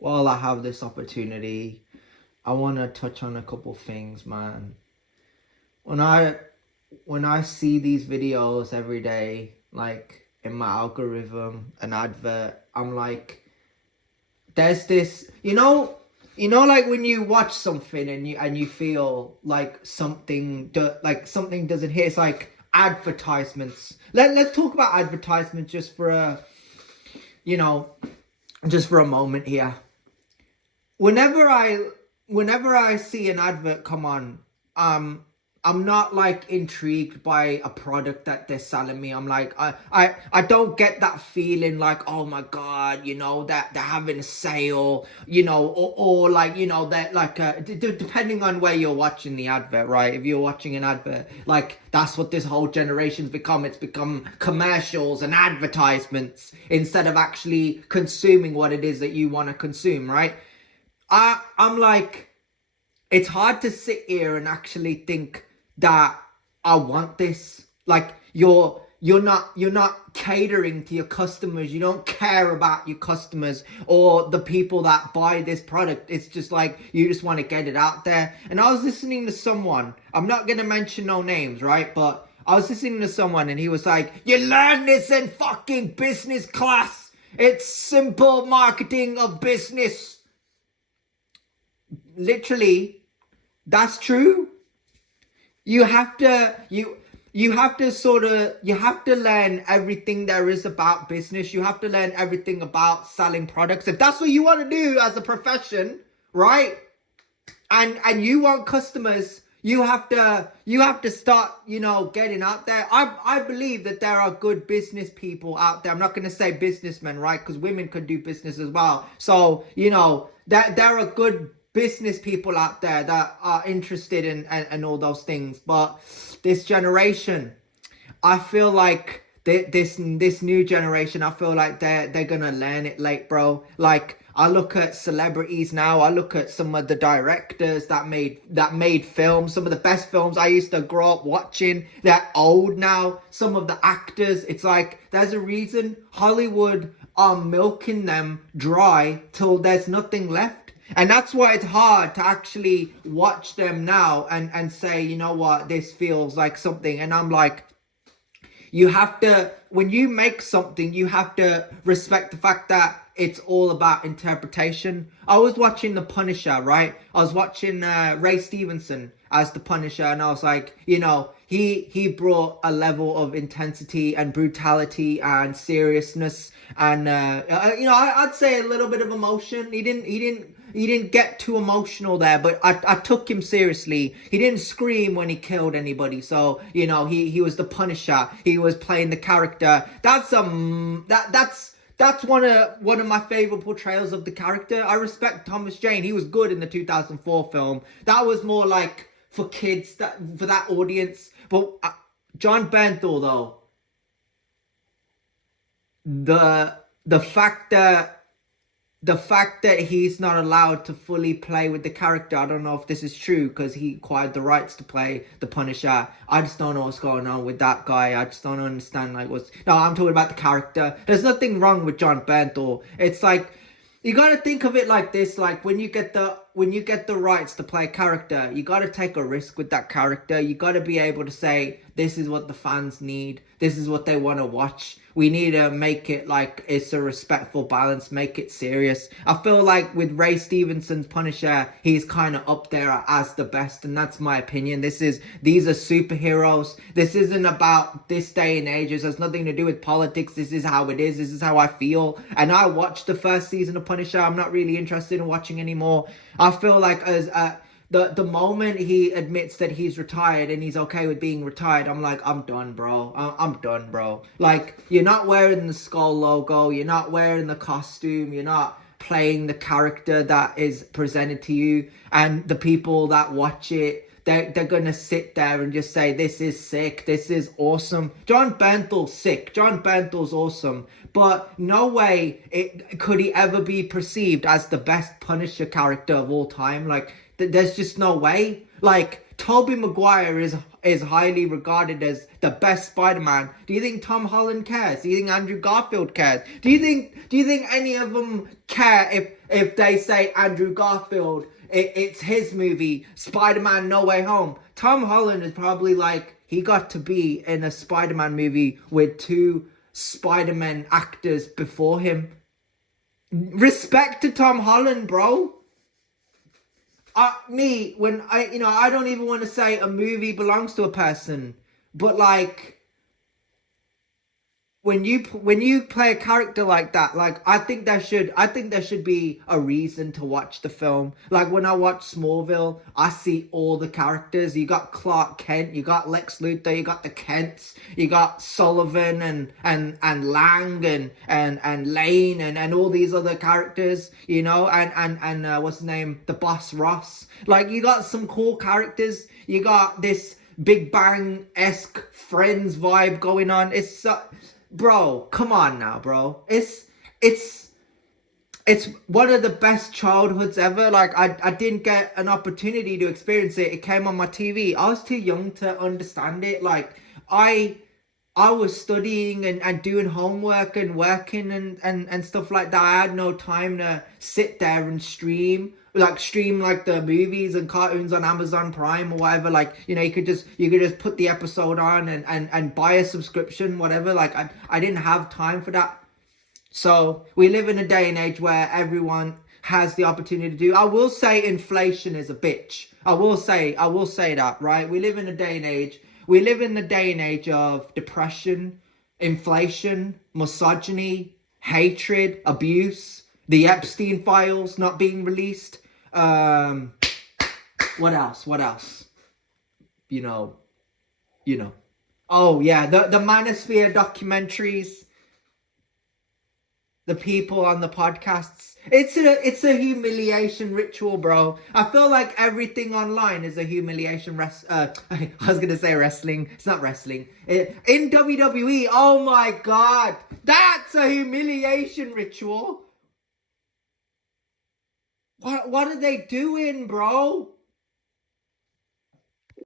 while I have this opportunity, I want to touch on a couple things, man. When I when I see these videos every day, like in my algorithm, an advert, I'm like, there's this, like when you watch something and you feel like something doesn't hit. It's like advertisements. Let's talk about advertisements you know, just for a moment here. Whenever I see an advert come on, um, I'm not like intrigued by a product that they're selling me. I'm like, I don't get that feeling like, oh my God, that they're having a sale, or like, that like, depending on where you're watching the advert, right? If you're watching an advert, like that's what this whole generation's become. It's become commercials and advertisements instead of actually consuming what it is that you want to consume, right? I'm like, it's hard to sit here and actually think that I want this. Like you're not catering to your customers. You don't care about your customers or the people that buy this product. It's just like you just want to get it out there. And I was listening to someone, I'm not gonna mention no names, right? But I was listening to someone and he was like, you learn this in fucking business class. It's simple marketing of business. Literally, that's true. You have to learn everything there is about business. You have to learn everything about selling products. If that's what you want to do as a profession, right? And you want customers, you have to start, getting out there. I believe that there are good business people out there. I'm not going to say businessmen, right? Because women could do business as well. So, that there are good business people out there that are interested in and all those things. But this generation, I feel like this new generation, I feel like they're gonna learn it late, bro. Like I look at celebrities now. I look at some of the directors that made films, some of the best films I used to grow up watching. They're old now. Some of the actors, it's like there's a reason Hollywood are milking them dry till there's nothing left. And that's why it's hard to actually watch them now and say, you know what, this feels like something. And I'm like, when you make something, you have to respect the fact that it's all about interpretation. I was watching The Punisher, right? I was watching Ray Stevenson as The Punisher, and I was like, he brought a level of intensity and brutality and seriousness, and I'd say a little bit of emotion. He didn't get too emotional there, but I took him seriously. He didn't scream when he killed anybody. So, he was the Punisher. He was playing the character. That's one of my favorite portrayals of the character. I respect Thomas Jane. He was good in the 2004 film. That was more like for kids, for that audience. But John Bernthal, though, the fact that he's not allowed to fully play with the character, I don't know if this is true because he acquired the rights to play the Punisher. I just don't know what's going on with that guy. I just don't understand no, I'm talking about the character. There's nothing wrong with John Bernthal. It's like, you got to think of it like this, like when you get the rights to play a character, you got to take a risk with that character. You got to be able to say, this is what the fans need. This is what they want to watch. We need to make it like it's a respectful balance, make it serious. I feel like with Ray Stevenson's Punisher, he's kind of up there as the best, and that's my opinion. These are superheroes. This isn't about this day and age. It has nothing to do with politics. This is how it is. This is how I feel. And I watched the first season of Punisher. I'm not really interested in watching anymore. I feel like the moment he admits that he's retired and he's okay with being retired, I'm like, I'm done, bro. I'm done, bro. Like, you're not wearing the skull logo. You're not wearing the costume. You're not playing the character that is presented to you. And the people that watch it, they're going to sit there and just say, this is sick. This is awesome. John Bernthal's sick. John Bernthal's awesome. But no way could he ever be perceived as the best Punisher character of all time. Like, there's just no way. Like, Tobey Maguire is highly regarded as the best Spider-Man. Do you think Tom Holland cares? Do you think Andrew Garfield cares? Do you think any of them care if they say Andrew Garfield, it's his movie, Spider-Man No Way Home? Tom Holland is probably like, he got to be in a Spider-Man movie with 2 Spider-Man actors before him. Respect to Tom Holland, bro. I don't even want to say a movie belongs to a person, but like when you play a character like that, like I think there should be a reason to watch the film. Like when I watch Smallville, I see all the characters. You got Clark Kent, you got Lex Luthor, you got the Kents, you got Sullivan and Lang and Lane and all these other characters, you know, and what's the name, the boss Ross. Like you got some cool characters. You got this Big Bang-esque Friends vibe going on. Bro, come on now, bro. It's one of the best childhoods ever. Like I didn't get an opportunity to experience it. It came on my TV. I was too young to understand it. Like I was studying and doing homework and working and stuff like that. I had no time to sit there and stream like the movies and cartoons on Amazon Prime or whatever. Like, you know, you could just put the episode on and buy a subscription, whatever. Like I didn't have time for that. So we live in a day and age where everyone has the opportunity to do. I will say inflation is a bitch. I will say that, right? We live in a day and age of depression, inflation, misogyny, hatred, abuse, the Epstein files not being released. What else? You know. Oh yeah, the Manosphere documentaries, the people on the podcasts. It's a humiliation ritual, bro. I feel like everything online is a humiliation I was gonna say wrestling. It's not wrestling. In WWE, oh my god, that's a humiliation ritual. What are they doing, bro?